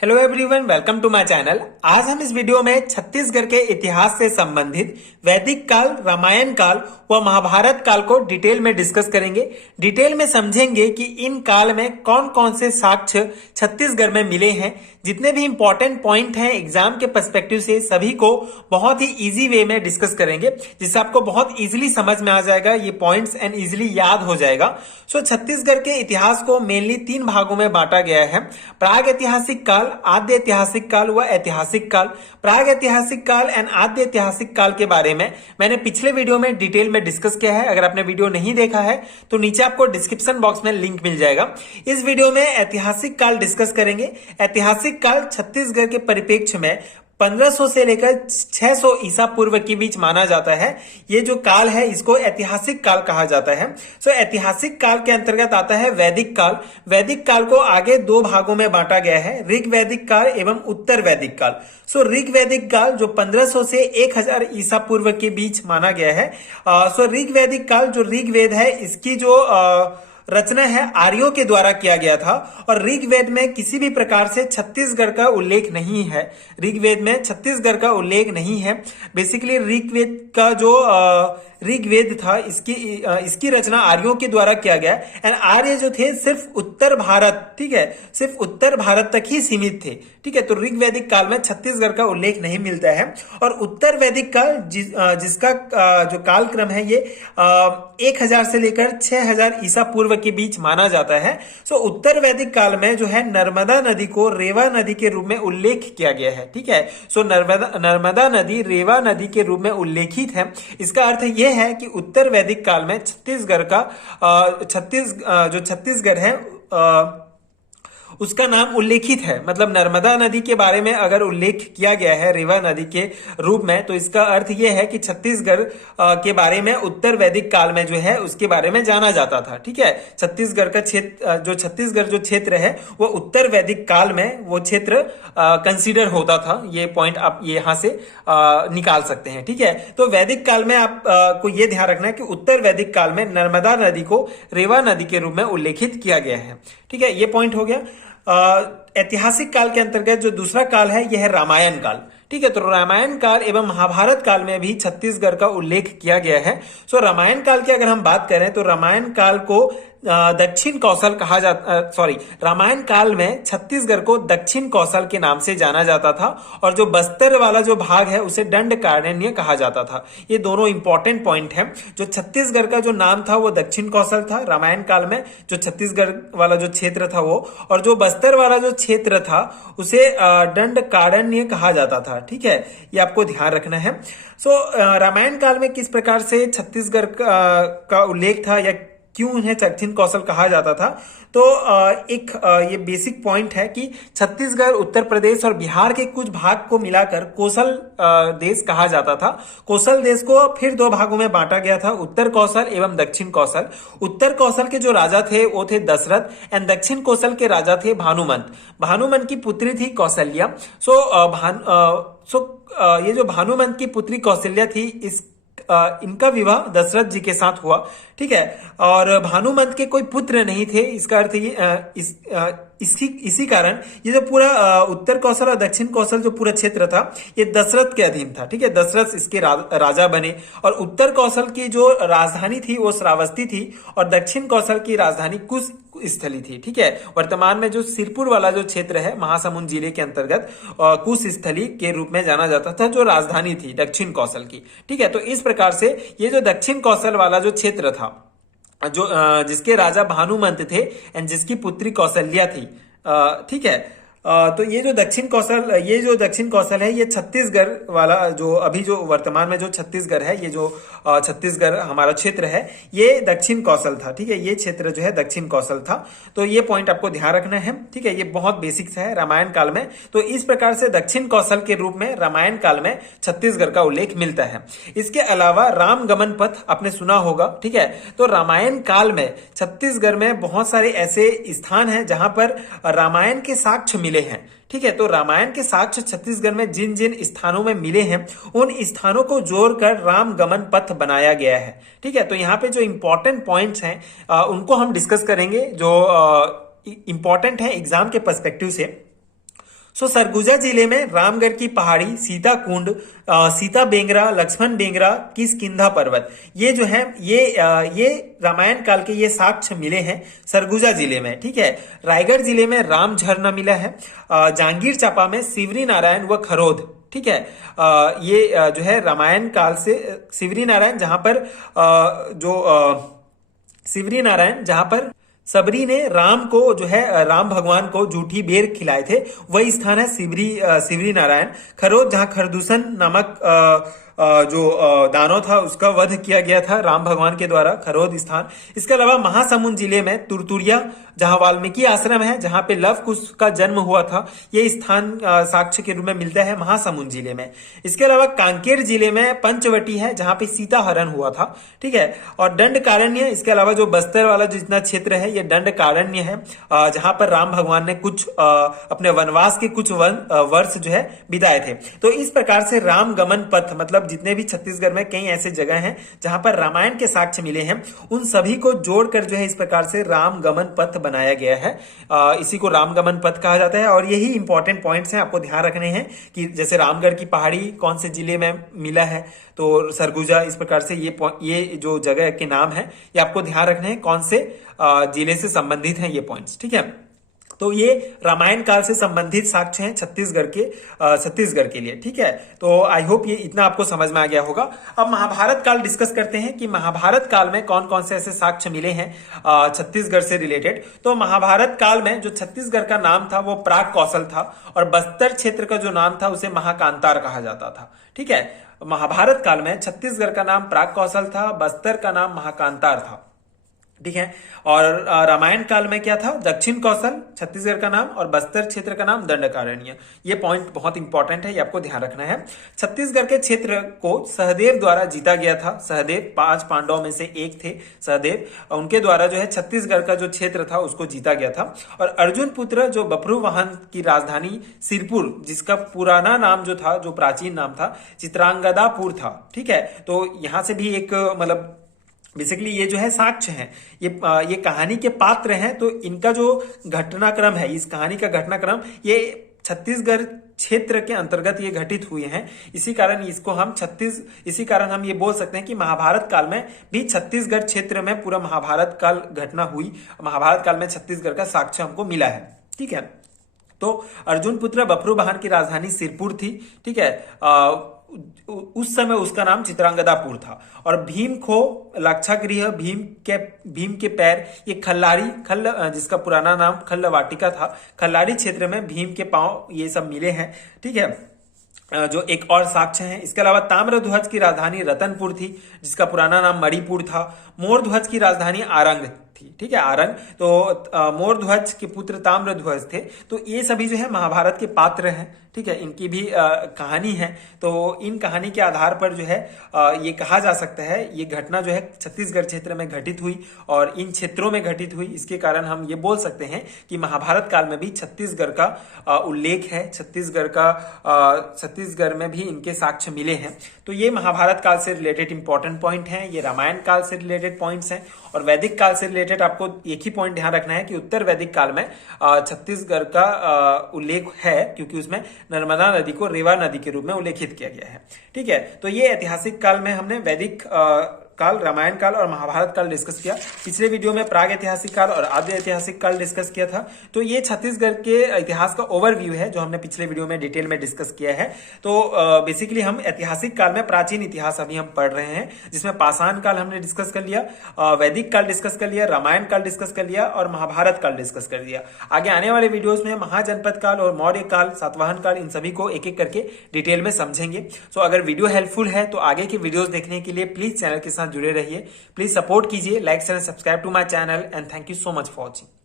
Hello everyone, welcome to my channel. आज हम इस वीडियो में छत्तीसगढ़ के इतिहास से संबंधित वैदिक काल, रामायण काल व महाभारत काल को डिटेल में डिस्कस करेंगे। डिटेल में समझेंगे कि इन काल में कौन कौन से साक्ष्य छत्तीसगढ़ में मिले हैं। जितने भी इंपॉर्टेंट पॉइंट हैं एग्जाम के पर्सपेक्टिव से, सभी को बहुत ही इजी वे में डिस्कस करेंगे, जिससे आपको बहुत इजीली समझ में आ जाएगा ये पॉइंट्स एंड इजीली याद हो जाएगा। सो छत्तीसगढ़ के इतिहास को मेनली 3 भागों में बांटा गया है: प्राग ऐतिहासिक काल, आद्य ऐतिहासिक काल व ऐतिहासिक काल। प्राग ऐतिहासिक काल एंड आद्य ऐतिहासिक काल के बारे में मैंने पिछले वीडियो में डिटेल में डिस्कस किया है। अगर आपने वीडियो नहीं देखा है तो नीचे आपको डिस्क्रिप्शन बॉक्स में लिंक मिल जाएगा। इस वीडियो में ऐतिहासिक काल डिस्कस करेंगे। ऐतिहासिक काल छत्तीसगढ़ के परिप्रेक्ष्य में 1500 से लेकर 600 ईसा पूर्व के बीच माना जाता है। ये जो काल है इसको ऐतिहासिक काल कहा जाता है। सो ऐतिहासिक काल के अंतर्गत आता है वैदिक काल। वैदिक काल को आगे 2 भागों में बांटा गया है: ऋग वैदिक काल एवं उत्तर वैदिक काल। सो ऋग वैदिक काल जो 1500 से 1000 ईसा पूर्व के बीच माना गया है। सो ऋग वैदिक काल जो ऋग्वेद है इसकी जो रचना है आर्यों के द्वारा किया गया था, और ऋग्वेद में किसी भी प्रकार से छत्तीसगढ़ का उल्लेख नहीं है। ऋग्वेद में छत्तीसगढ़ का उल्लेख नहीं है। बेसिकली ऋग्वेद का जो ऋग्वेद था इसकी रचना आर्यों के द्वारा किया गया। एंड आर्य जो थे सिर्फ उत्तर भारत, ठीक है, सिर्फ उत्तर भारत तक ही सीमित थे। ठीक है, तो ऋग्वैदिक काल में छत्तीसगढ़ का उल्लेख नहीं मिलता है। और उत्तर वैदिक काल जिसका जो कालक्रम है ये 1000 से लेकर 6000 ईसा पूर्व के बीच माना जाता है। सो उत्तर वैदिक काल में जो है नर्मदा नदी को रेवा नदी के रूप में उल्लेख किया गया है। ठीक है, सो नर्मदा नदी रेवा नदी के रूप में उल्लेखित है। इसका अर्थ यह है कि उत्तर वैदिक काल में छत्तीसगढ़ का जो छत्तीसगढ़ है उसका नाम उल्लेखित है। मतलब नर्मदा नदी के बारे में अगर उल्लेख किया गया है रेवा नदी के रूप में, तो इसका अर्थ यह है कि छत्तीसगढ़ के बारे में उत्तर वैदिक काल में जो है उसके बारे में जाना जाता था। ठीक है, छत्तीसगढ़ का छत्तीसगढ़ जो क्षेत्र है वो उत्तर वैदिक काल में वो क्षेत्र कंसीडर होता था। ये पॉइंट आप यहां से निकाल सकते हैं। ठीक है, तो वैदिक काल में आप को यह ध्यान रखना है कि उत्तर वैदिक काल में नर्मदा नदी को रेवा नदी के रूप में उल्लेखित किया गया है। ठीक है, ये पॉइंट हो गया। ऐतिहासिक काल के अंतर्गत जो दूसरा काल है यह है रामायण काल। ठीक है, तो रामायण काल एवं महाभारत काल में भी छत्तीसगढ़ का उल्लेख किया गया है। सो रामायण काल की अगर हम बात करें तो रामायण काल को दक्षिण कौशल कहा जाता, रामायण काल में छत्तीसगढ़ को दक्षिण कौशल के नाम से जाना जाता था, और जो बस्तर वाला जो भाग है उसे दंडकारण्य कहा जाता था। ये दोनों इंपॉर्टेंट पॉइंट हैं। जो छत्तीसगढ़ का जो नाम था वो दक्षिण कौशल था रामायण काल में, जो छत्तीसगढ़ वाला जो क्षेत्र था वो, और जो बस्तर वाला जो क्षेत्र था उसे दंडकारण्य कहा जाता था। ठीक है, ये आपको ध्यान रखना है। सो रामायण काल में किस प्रकार से छत्तीसगढ़ का उल्लेख था या क्यों उन्हें दक्षिण कौशल कहा जाता था, तो ये बेसिक पॉइंट है कि छत्तीसगढ़, उत्तर प्रदेश और बिहार के कुछ भाग को मिलाकर कोसल देश कहा जाता था। कोसल देश को फिर 2 भागों में बांटा गया था: उत्तर कौशल एवं दक्षिण कौशल। उत्तर कौशल के जो राजा थे वो थे दशरथ, एंड दक्षिण कौशल के राजा थे भानुमंत। भानुमंत की पुत्री थी कौशल्या। ये जो भानुमंत की पुत्री कौशल्या थी इनका विवाह दशरथ जी के साथ हुआ। ठीक है, और भानुमंत के कोई पुत्र नहीं थे। इसका अर्थ ये इसी कारण ये जो पूरा उत्तर कौशल और दक्षिण कौशल जो पूरा क्षेत्र था ये दशरथ के अधीन था। ठीक है, दशरथ इसके राजा बने, और उत्तर कौशल की जो राजधानी थी वो श्रावस्ती थी, और दक्षिण कौशल की राजधानी कुश स्थली थी। ठीक है, वर्तमान में जो सिरपुर वाला जो क्षेत्र है महासमुंद जिले के अंतर्गत कुश स्थली के रूप में जाना जाता था, जो राजधानी थी दक्षिण कौशल की। ठीक है, तो इस प्रकार से ये जो दक्षिण कौशल वाला जो क्षेत्र था, जो जिसके राजा भानुमंत थे एंड जिसकी पुत्री कौशल्या थी। ठीक है, तो ये जो दक्षिण कौशल है ये छत्तीसगढ़ वाला जो अभी जो वर्तमान में जो छत्तीसगढ़ है, ये जो छत्तीसगढ़ हमारा क्षेत्र है ये दक्षिण कौशल था। ठीक है, ये क्षेत्र जो है दक्षिण कौशल था। तो ये पॉइंट आपको ध्यान रखना है। ठीक है, ये बहुत बेसिक है रामायण काल में। तो इस प्रकार से दक्षिण कौशल के रूप में रामायण काल में छत्तीसगढ़ का उल्लेख मिलता है। इसके अलावा राम गमन पथ आपने सुना होगा। ठीक है, तो रामायण काल में छत्तीसगढ़ में बहुत सारे ऐसे स्थान हैं जहां पर रामायण के साक्ष्य मिले हैं। ठीक है, तो रामायण के साक्ष्य छत्तीसगढ़ में जिन जिन स्थानों में मिले हैं उन स्थानों को जोड़कर राम गमन पथ बनाया गया है। ठीक है, तो यहाँ पे जो इंपॉर्टेंट पॉइंट्स हैं उनको हम डिस्कस करेंगे जो इंपॉर्टेंट है एग्जाम के पर्सपेक्टिव से। सरगुजा जिले में रामगढ़ की पहाड़ी, सीता कुंड, सीता बेंगरा, लक्ष्मण बेंगरा, किष्किंधा पर्वत, ये जो है ये रामायण काल के ये साक्ष्य मिले हैं सरगुजा जिले में। ठीक है, रायगढ़ जिले में राम झरना मिला है, जांगीर चांपा में सिवरी नारायण व खरोद। ठीक है, ये जो है रामायण काल से सिवरी नारायण जहां पर सबरी ने राम को जो है राम भगवान को जूठी बेर खिलाए थे, वही स्थान है सिवरी नारायण। खरोद जहां खरदूषण नामक जो दानव था उसका वध किया गया था राम भगवान के द्वारा, खरोद स्थान। इसके अलावा महासमुंद जिले में तुरतुरिया जहां वाल्मीकि आश्रम है, जहां पे लव कुश का जन्म हुआ था, ये स्थान साक्ष्य के रूप में मिलता है महासमुंद जिले में। इसके अलावा कांकेर जिले में पंचवटी है, जहां पे सीता हरण हुआ था। ठीक है, और दंडकारण्य, इसके अलावा जो बस्तर वाला जितना क्षेत्र है ये दंडकारण्य है, जहां पर राम भगवान ने कुछ अपने वनवास के कुछ वर्ष जो है बिताए थे। तो इस प्रकार से राम गमन पथ, मतलब जितने भी छत्तीसगढ़ में कई ऐसे जगह हैं जहां पर रामायण के साक्ष्य मिले हैं, उन सभी को जोड़कर जो है इस प्रकार से राम गमन पथ बनाया गया है। इसी को राम गमन पथ कहा जाता है। और यही इंपॉर्टेंट पॉइंट्स हैं, आपको ध्यान रखने हैं कि जैसे रामगढ़ की पहाड़ी कौन से जिले में मिला है, तो सरगुजा, इस प्रकार से ये जो जगह के नाम है ये आपको ध्यान रखने हैं कौन से जिले से संबंधित हैं ये पॉइंट्स। ठीक है, तो ये रामायण काल से संबंधित साक्ष्य हैं छत्तीसगढ़ के लिए। ठीक है, तो आई होप ये इतना आपको समझ में आ गया होगा। अब महाभारत काल डिस्कस करते हैं कि महाभारत काल में कौन कौन से ऐसे साक्ष्य मिले हैं छत्तीसगढ़ से रिलेटेड। तो महाभारत काल में जो छत्तीसगढ़ का नाम था वो प्राग कौशल था, और बस्तर क्षेत्र का जो नाम था उसे महाकांतार कहा जाता था। ठीक है, महाभारत काल में छत्तीसगढ़ का नाम प्राग कौशल था, बस्तर का नाम महाकांतार था। ठीक है, और रामायण काल में क्या था, दक्षिण कौशल छत्तीसगढ़ का नाम, और बस्तर क्षेत्र का नाम दंडकारण्य। ये पॉइंट बहुत इंपॉर्टेंट है, ये आपको ध्यान रखना है। छत्तीसगढ़ के क्षेत्र को सहदेव द्वारा जीता गया था। सहदेव 5 पांडवों में से एक थे सहदेव, उनके द्वारा जो है छत्तीसगढ़ का जो क्षेत्र था उसको जीता गया था। और अर्जुन पुत्र जो बभ्रुवाहन की राजधानी सिरपुर, जिसका पुराना नाम जो था, जो प्राचीन नाम था, चित्रांगदापुर था। ठीक है, तो यहां से भी एक मतलब बेसिकली ये जो है साक्ष्य हैं, ये कहानी के पात्र हैं। तो इनका जो घटनाक्रम है, इस कहानी का घटनाक्रम ये छत्तीसगढ़ क्षेत्र के अंतर्गत ये घटित हुए हैं। इसी कारण हम ये बोल सकते हैं कि महाभारत काल में भी छत्तीसगढ़ क्षेत्र में पूरा महाभारत काल घटना हुई। महाभारत काल में छत्तीसगढ़ का साक्ष्य हमको मिला है। ठीक है, तो अर्जुन पुत्र बभ्रुवाहन की राजधानी सिरपुर थी। ठीक है, उस समय उसका नाम चित्रांगदापुर था। और भीम खो, लाक्षागृह, भीम के पैर, ये खल्ल जिसका पुराना नाम खल्ल वाटिका था, खल्लारी क्षेत्र में भीम के पांव, ये सब मिले हैं। ठीक है, जो एक और साक्ष्य है। इसके अलावा ताम्रध्वज की राजधानी रतनपुर थी, जिसका पुराना नाम मणिपुर था। मोरध्वज की राजधानी आरंग थी। ठीक है, आरंग, तो मोरध्वज के पुत्र ताम्रध्वज थे। तो ये सभी जो है महाभारत के पात्र हैं। ठीक है, इनकी भी कहानी है। तो इन कहानी के आधार पर जो है ये कहा जा सकता है ये घटना जो है छत्तीसगढ़ क्षेत्र में घटित हुई और इन क्षेत्रों में घटित हुई। इसके कारण हम ये बोल सकते हैं कि महाभारत काल में भी छत्तीसगढ़ का उल्लेख है, छत्तीसगढ़ में भी इनके साक्ष्य मिले हैं। तो ये महाभारत काल से रिलेटेड इंपॉर्टेंट पॉइंट हैं, ये रामायण काल से रिलेटेड पॉइंट्स हैं। और वैदिक काल से रिलेटेड आपको एक ही पॉइंट ध्यान रखना है कि उत्तर वैदिक काल में छत्तीसगढ़ का उल्लेख है, क्योंकि उसमें नर्मदा नदी को रेवा नदी के रूप में उल्लेखित किया गया है। ठीक है, तो ये ऐतिहासिक काल में हमने वैदिक काल, रामायण काल और महाभारत काल डिस्कस किया। पिछले वीडियो में प्राग ऐतिहासिक काल और आद्य ऐतिहासिक काल डिस्कस किया था। तो ये छत्तीसगढ़ के इतिहास का ओवरव्यू है जो हमने पिछले वीडियो में डिटेल में डिस्कस किया है। तो बेसिकली हम ऐतिहासिक काल में प्राचीन इतिहास अभी हम पढ़ रहे हैं, जिसमें पाषाण काल हमने डिस्कस कर लिया, वैदिक काल डिस्कस कर लिया, रामायण काल डिस्कस कर लिया और महाभारत काल डिस्कस कर लिया। आगे आने वाले वीडियोज में महाजनपद काल और मौर्य काल, सातवाहन काल, इन सभी को एक एक करके डिटेल में समझेंगे। सो अगर वीडियो हेल्पफुल है तो आगे के वीडियोज देखने के लिए प्लीज चैनल के साथ जुड़े रहिए। प्लीज सपोर्ट कीजिए, like share subscribe to my channel and thank you so much for watching.